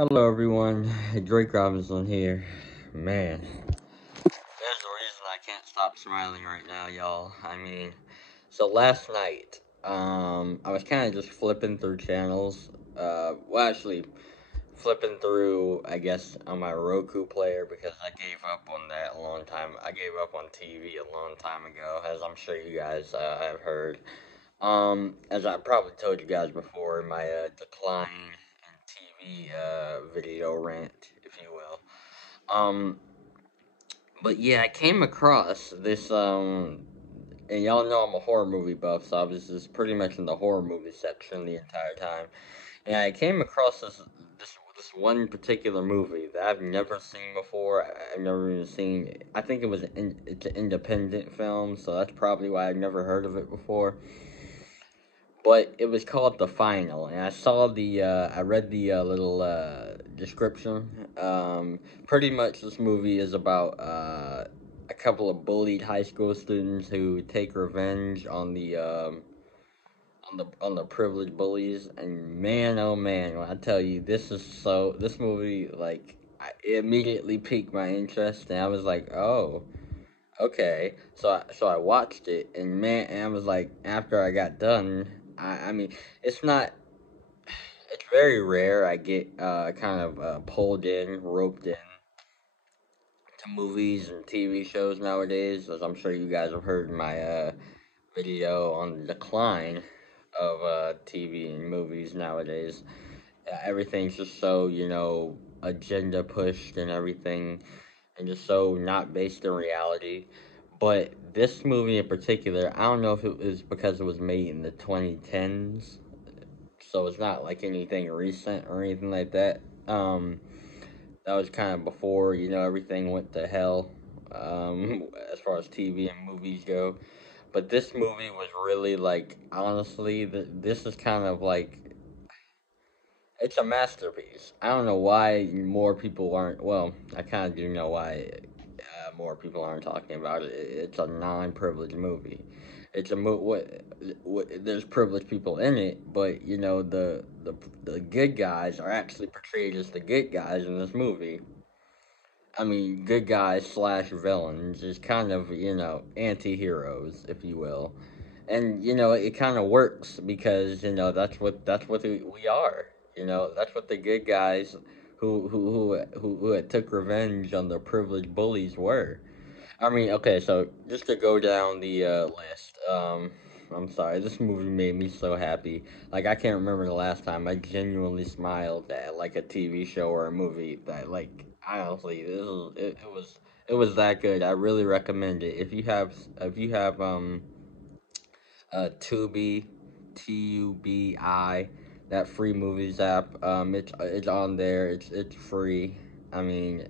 Hello everyone, Drake Robinson here. Man, there's a reason I can't stop smiling right now, y'all. So last night, I was kind of just flipping through channels. Actually, flipping through, I guess, on my Roku player because I gave up on that a long time. I gave up on TV a long time ago, as I'm sure you guys have heard. As I probably told you guys before in my decline in TV video rant, if you will. But yeah, I came across this and y'all know I'm a horror movie buff, so I was just pretty much in the horror movie section the entire time. And I came across this one particular movie that I've never seen before. I've never even seen. I think it's an independent film, so that's probably why I've never heard of it before. But it was called The Final, and I read the little description. Pretty much, this movie is about a couple of bullied high school students who take revenge on the privileged bullies. And man, oh man, when I tell you, this movie, like, it immediately piqued my interest, and I was like, oh. Okay, so I watched it, and man, and I was like, after I got done, I mean, it's not, it's very rare I get kind of pulled in, roped in to movies and TV shows nowadays, as I'm sure you guys have heard in my video on the decline of TV and movies nowadays. Everything's just so, agenda pushed and everything, and just so not based in reality. But this movie in particular, I don't know if it was because it was made in the 2010s, so it's not like anything recent or anything like that. That was kind of before, everything went to hell, as far as TV and movies go. But this movie was really, like, honestly, this is kind of like, it's a masterpiece. I don't know why more people aren't. Well, I kind of do know why more people aren't talking about it. It's a non-privileged movie. It's a there's privileged people in it, but the good guys are actually portrayed as the good guys in this movie. I mean, good guys slash villains is kind of anti-heroes, if you will, and it kind of works because that's what we are. That's what the good guys who had took revenge on the privileged bullies were. I mean, okay, so just to go down the list, I'm sorry, this movie made me so happy. Like, I can't remember the last time I genuinely smiled at like a TV show or a movie that, like, honestly, it was that good. I really recommend it. If you have Tubi, Tubi, that free movies app, it's on there. It's free. I mean,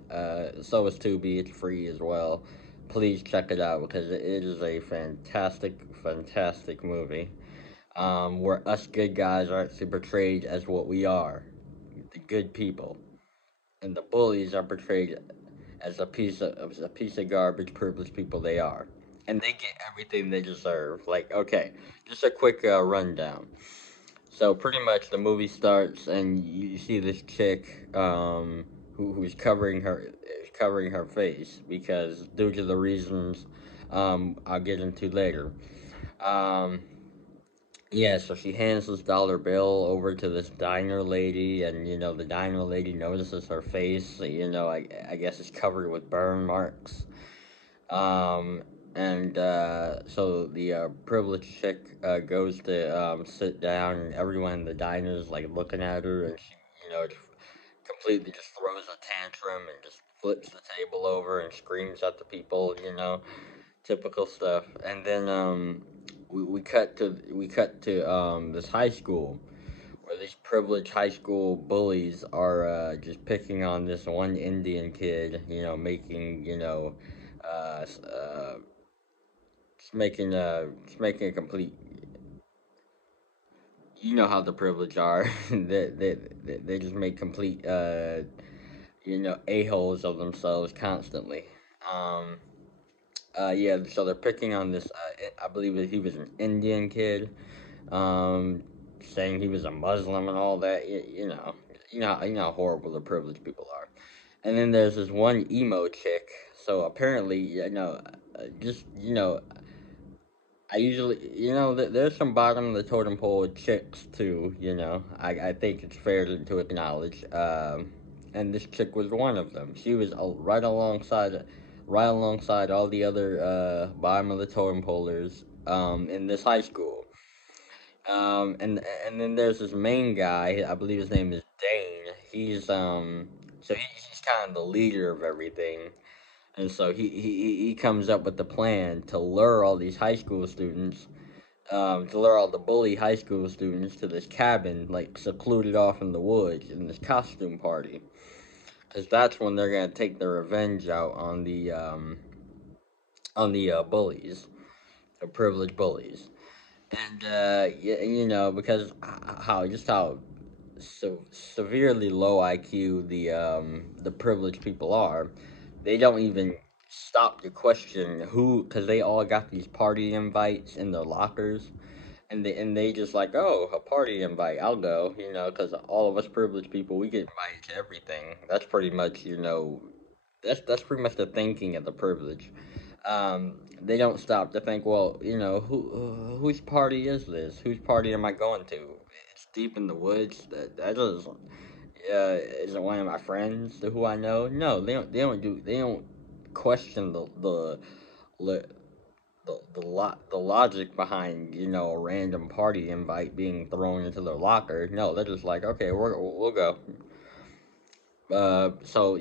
so is Tubi. It's free as well. Please check it out because it is a fantastic, fantastic movie. Where us good guys are actually portrayed as what we are, the good people, and the bullies are portrayed as a piece of garbage, privileged people they are, and they get everything they deserve. Like, okay, just a quick rundown. So pretty much the movie starts, and you see this chick, who's covering her face because due to the reasons I'll get into later. Um, yeah, so she hands this dollar bill over to this diner lady, and the diner lady notices her face. I guess it's covered with burn marks. Um, and so the privileged chick goes to sit down, and everyone in the diner is like looking at her, and she, just completely just throws a tantrum and just flips the table over and screams at the people. Typical stuff. And then we cut to this high school where these privileged high school bullies are just picking on this one Indian kid, making uh, s- uh, just making a complete. You know how the privileged are. They just make complete a-holes of themselves constantly. Um, yeah, so they're picking on this. I believe that he was an Indian kid, saying he was a Muslim and all that. you know how horrible the privileged people are. And then there's this one emo chick. So apparently, just I usually, there's some bottom of the totem pole chicks too. I think it's fair to acknowledge. And this chick was one of them. She was right alongside all the other bottom of the totem polers in this high school. And then there's this main guy. I believe his name is Dane. He's kind of the leader of everything. And so he comes up with the plan to lure all these high school students, to lure all the bully high school students to this cabin, like secluded off in the woods, in this costume party. Because that's when they're gonna take their revenge out on the bullies, the privileged bullies. And because how severely low IQ the privileged people are, they don't even stop to question who, because they all got these party invites in their lockers, and they just like, oh, a party invite, I'll go, because all of us privileged people, we get invited to everything. That's pretty much, that's pretty much the thinking of the privilege. They don't stop to think, well, whose party is this? Whose party am I going to? It's deep in the woods. That isn't one of my friends who I know. No, they don't question the logic behind a random party invite being thrown into their locker. No, they're just like, okay, we'll go. So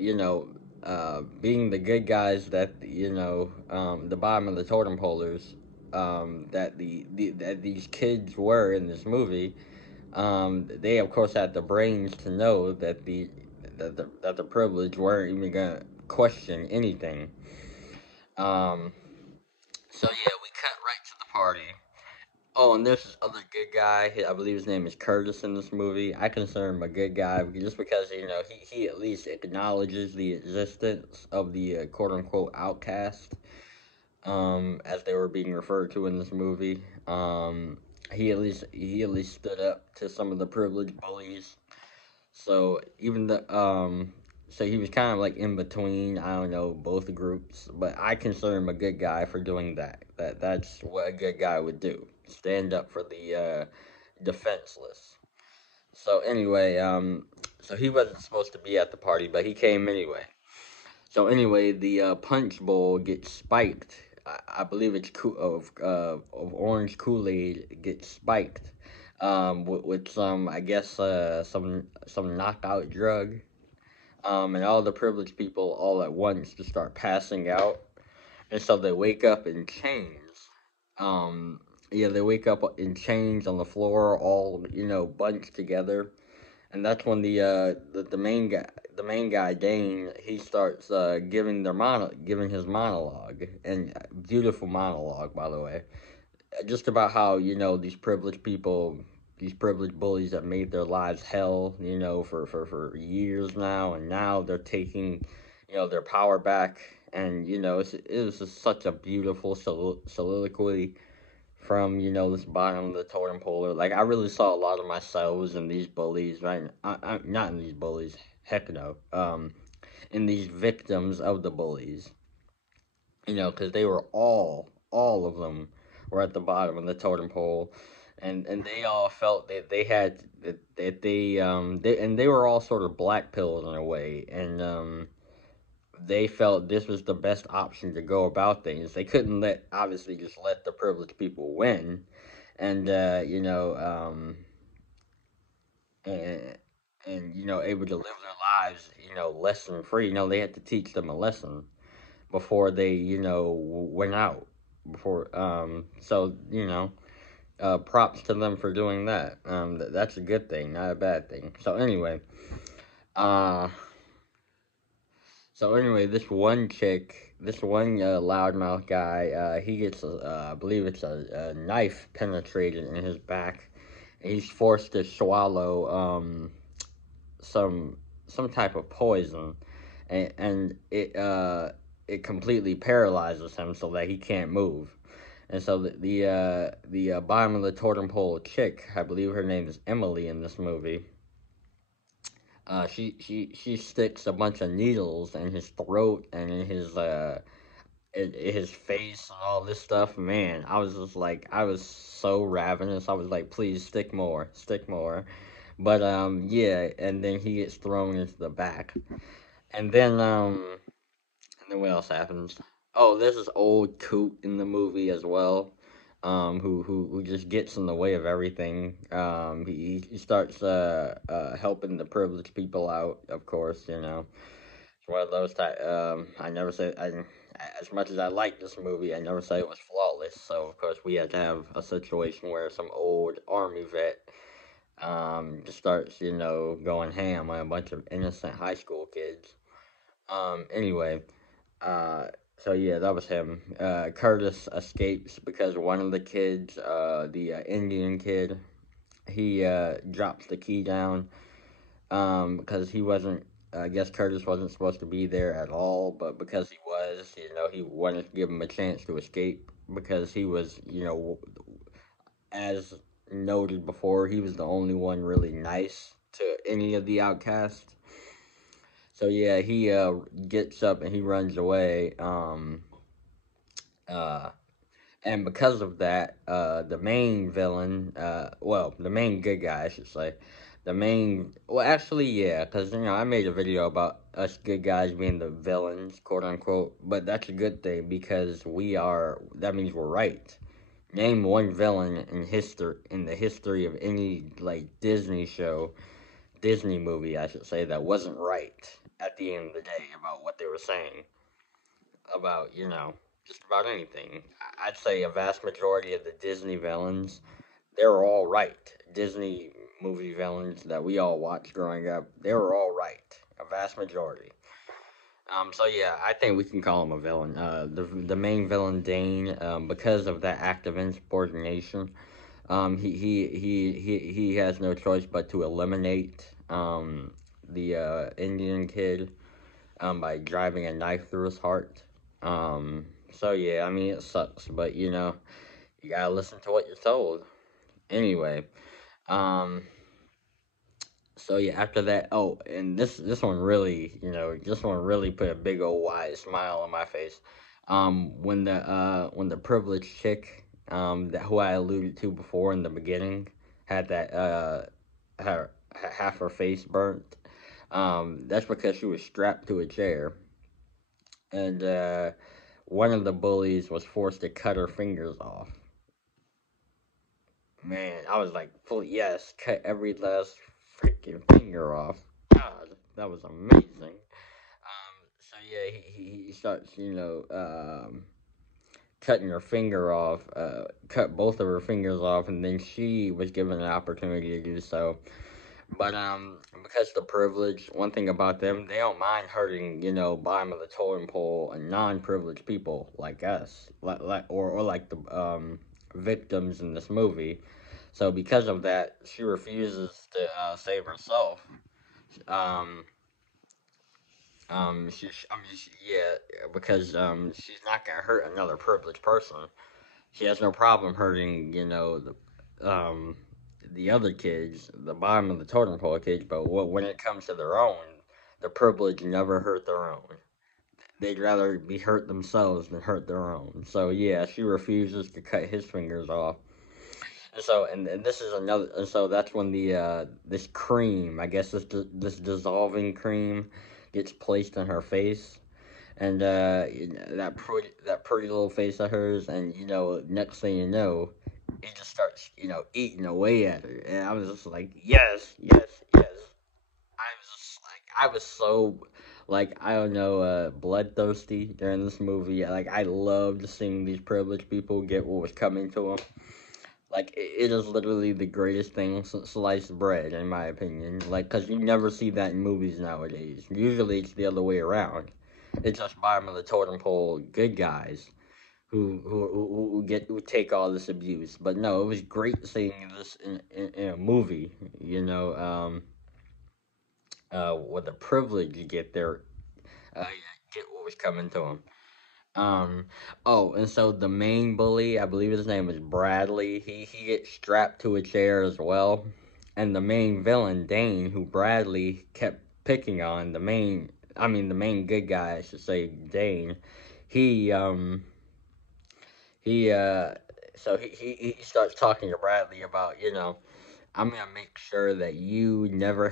being the good guys that the bottom of the totem polers, that that these kids were in this movie, they of course had the brains to know that the privileged weren't even gonna question anything. Um, so yeah, we cut right to the party. Oh, and there's this other good guy. I believe his name is Curtis in this movie. I consider him a good guy just because he at least acknowledges the existence of the quote unquote outcast, as they were being referred to in this movie. He at least stood up to some of the privileged bullies. So even the so he was kind of like in between. I don't know, both groups, but I consider him a good guy for doing that. That's what a good guy would do. Stand up for the defenseless. So anyway, so he wasn't supposed to be at the party, but he came anyway. So anyway, the punch bowl gets spiked. I believe it's of orange Kool Aid gets spiked, with some, I guess, some knockout drug. And all the privileged people all at once just start passing out, and so they wake up in chains. Um, yeah, they wake up in chains on the floor, all bunched together, and that's when the main guy Dane, he starts giving his monologue, and beautiful monologue, by the way, just about how these privileged people, these privileged bullies that made their lives hell, for years now, and now they're taking their power back. And it was just such a beautiful soliloquy from this bottom of the totem pole. Like, I really saw a lot of myself in these bullies, right? Not in these bullies, heck no. In these victims of the bullies, because they were all of them were at the bottom of the totem pole, and they all felt that they had that they were all sort of black pills in a way, and they felt this was the best option to go about things. They couldn't obviously just let the privileged people win, and and able to live their lives lesson free. They had to teach them a lesson before they went out, before so props to them for doing that. That's a good thing, not a bad thing. Uh this one loudmouth guy, he gets I believe it's a knife penetrated in his back, and he's forced to swallow some type of poison, and it completely paralyzes him so that he can't move. And so the bottom of the totem pole chick, I believe her name is Emily in this movie. she sticks a bunch of needles in his throat and in his face and all this stuff. Man, I was just like, I was so ravenous. I was like, please stick more, stick more. But yeah, and then he gets thrown into the back, and then what else happens? Oh, there's this old coot in the movie as well, who just gets in the way of everything. He starts helping the privileged people out. Of course, it's one of those type. I never say as much as I like this movie, I never say it was flawless. So of course we had to have a situation where some old army vet just starts going ham on a bunch of innocent high school kids. Anyway, uh, so yeah, that was him. Curtis escapes because one of the kids, the Indian kid, he drops the key down because he wasn't. I guess Curtis wasn't supposed to be there at all, but because he was, he wanted to give him a chance to escape because he was, as noted before, he was the only one really nice to any of the outcasts. So yeah, he gets up and he runs away. Uh, and because of that, the main villain, well, the main good guy, I should say, well, actually, yeah, because I made a video about us good guys being the villains, quote unquote, but that's a good thing because that means we're right. Name one villain in the history of any like Disney movie, I should say, that wasn't right at the end of the day about what they were saying about, just about anything. I'd say a vast majority of the Disney villains, they were all right. Disney movie villains that we all watched growing up, they were all right. A vast majority. So yeah, I think we can call him a villain. The main villain Dane, because of that act of insubordination, he has no choice but to eliminate the Indian kid by driving a knife through his heart. So yeah, I mean it sucks, but you gotta listen to what you're told. Anyway, um, so yeah, after that, oh, and this one really, this one really put a big old wide smile on my face. When the privileged chick, that who I alluded to before in the beginning, had that her half her face burnt. That's because she was strapped to a chair, and one of the bullies was forced to cut her fingers off. Man, I was like, yes, cut every last freaking finger off. God, that was amazing. So yeah, he starts, cutting her finger off, cut both of her fingers off, and then she was given an opportunity to do so. But because the privilege, one thing about them, they don't mind hurting, bottom of the totem pole and non-privileged people like us, or like the victims in this movie. So because of that, she refuses to save herself. Um, I mean, yeah, because she's not gonna hurt another privileged person. She has no problem hurting, the other kids, the bottom of the totem pole kids. But when it comes to their own, the privileged never hurt their own. They'd rather be hurt themselves than hurt their own. So yeah, she refuses to cut his fingers off. And this is another. And so that's when the this cream, I guess this dissolving cream, gets placed on her face, and that pretty little face of hers, and next thing you know, it just starts eating away at her, and I was just like, yes, yes, yes. I was just like, I was so like, I don't know, bloodthirsty during this movie. Like, I loved seeing these privileged people get what was coming to them. Like, it is literally the greatest thing since sliced bread, in my opinion. Like, because you never see that in movies nowadays. Usually it's the other way around. It's just bottom of the totem pole good guys who take all this abuse. But no, it was great seeing this in a movie, with the privilege you get there, uh, get what was coming to them. Oh, and so the main bully, I believe his name is Bradley. He gets strapped to a chair as well, and the main villain Dane, who Bradley kept picking on, the main good guy, I should say, Dane. He he so he starts talking to Bradley about, I'm gonna make sure that you never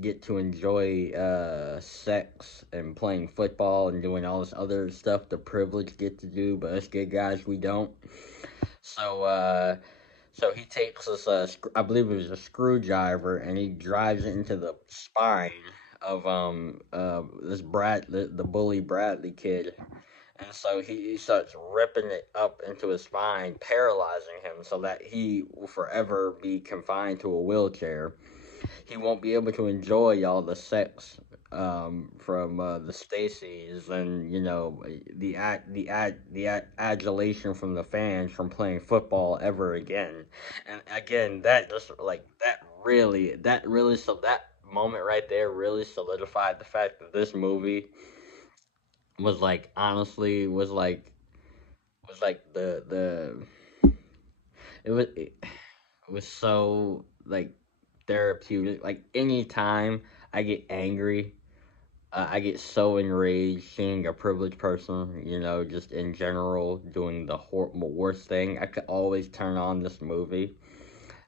get to enjoy sex and playing football and doing all this other stuff the privileged get to do, but us good guys, we don't. So so he takes this I believe it was a screwdriver, and he drives it into the spine of the bully Bradley kid, and so he starts ripping it up into his spine, paralyzing him so that he will forever be confined to a wheelchair. He won't be able to enjoy all the sex from the Stacys, and adulation from the fans from playing football ever again. And again, that moment right there really solidified the fact that this movie was like honestly was like it was so like therapeutic. Like anytime I get angry, I get so enraged seeing a privileged person, just in general doing the worst thing. I could always turn on this movie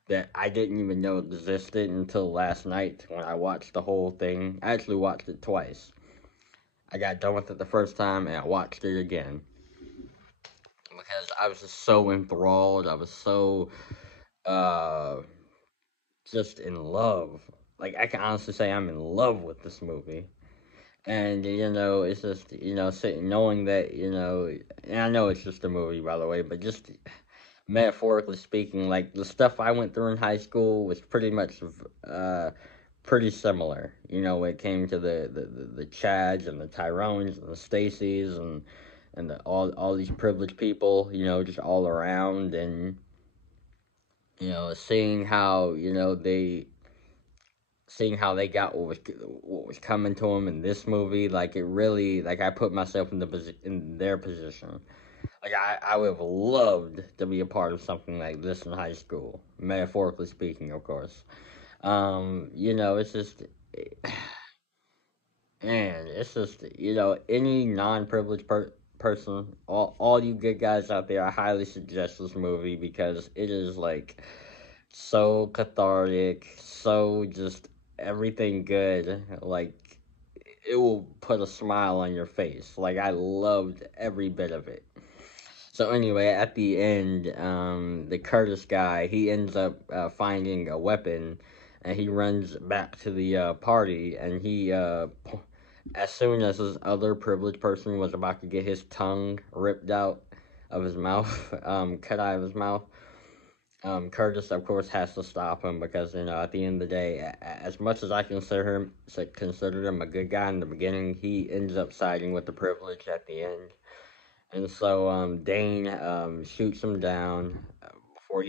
that I didn't even know existed until last night when I watched the whole thing. I actually watched it twice. I got done with it the first time and I watched it again because I was just so enthralled. I was so uh just in love. Like I can honestly say I'm in love with this movie. And it's just knowing that and I know it's just a movie, by the way, but just metaphorically speaking, like the stuff I went through in high school was pretty much pretty similar. When it came to the Chads and the Tyrones and the Stacys and all these privileged people, just all around, and seeing how they got what was coming to them in this movie. Like it really, like I put myself in their position. Like I would have loved to be a part of something like this in high school, metaphorically speaking, of course. It's just, man, it's just any non-privileged person, all you good guys out there, I highly suggest this movie because it is like so cathartic, so just everything good. Like it will put a smile on your face. Like I loved every bit of it. So anyway, at the end, the Curtis guy, he ends up finding a weapon, and he runs back to the party, and as soon as this other privileged person was about to get his tongue ripped out of his mouth, cut out of his mouth, Curtis, of course, has to stop him because at the end of the day, as much as I consider him a good guy in the beginning, he ends up siding with the privilege at the end. And so Dane shoots him down before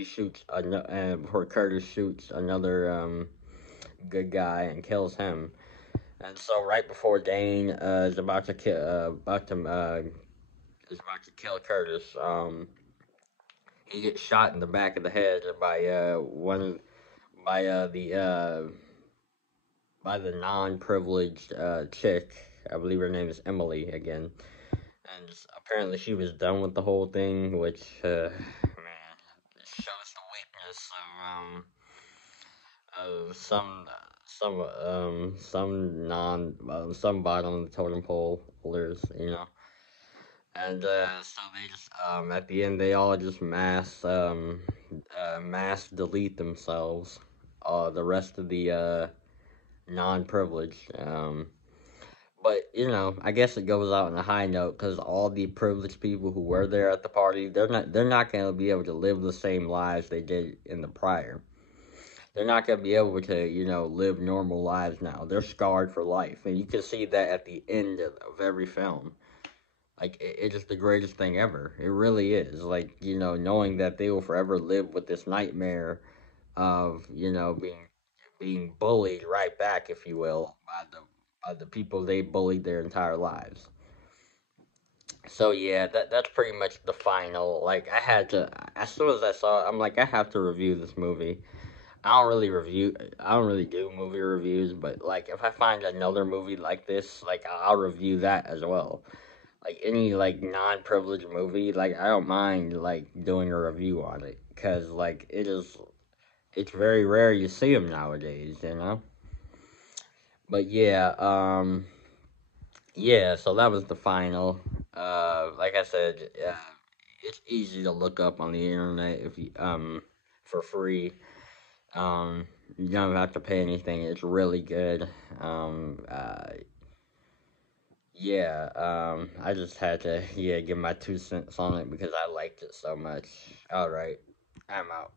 Curtis shoots another good guy and kills him. And so right before Dane is about to kill Curtis, he gets shot in the back of the head by the non-privileged chick. I believe her name is Emily again, and apparently she was done with the whole thing, which man, it shows the weakness of some bottom of the totem pole holders, and so they just at the end they all just mass delete themselves, the rest of the non-privileged. But I guess it goes out on a high note because all the privileged people who were there at the party, they're not going to be able to live the same lives they did in the prior. They're not going to be able to live normal lives now. They're scarred for life, and you can see that at the end of every film. Like it's just the greatest thing ever. It really is. Like knowing that they will forever live with this nightmare of being bullied right back, if you will, by the people they bullied their entire lives. So yeah, that's pretty much the final. Like I had to, as soon as I saw it, I'm like, I have to review this movie. I don't really do movie reviews, but like if I find another movie like this, like I'll review that as well. Like any like non-privileged movie, like I don't mind like doing a review on it because like it's very rare you see them nowadays, you know. But yeah, yeah. So that was the final. Like I said, it's easy to look up on the internet if you for free. You don't have to pay anything. It's really good. Yeah. I just had to give my 2 cents on it because I liked it so much. All right, I'm out.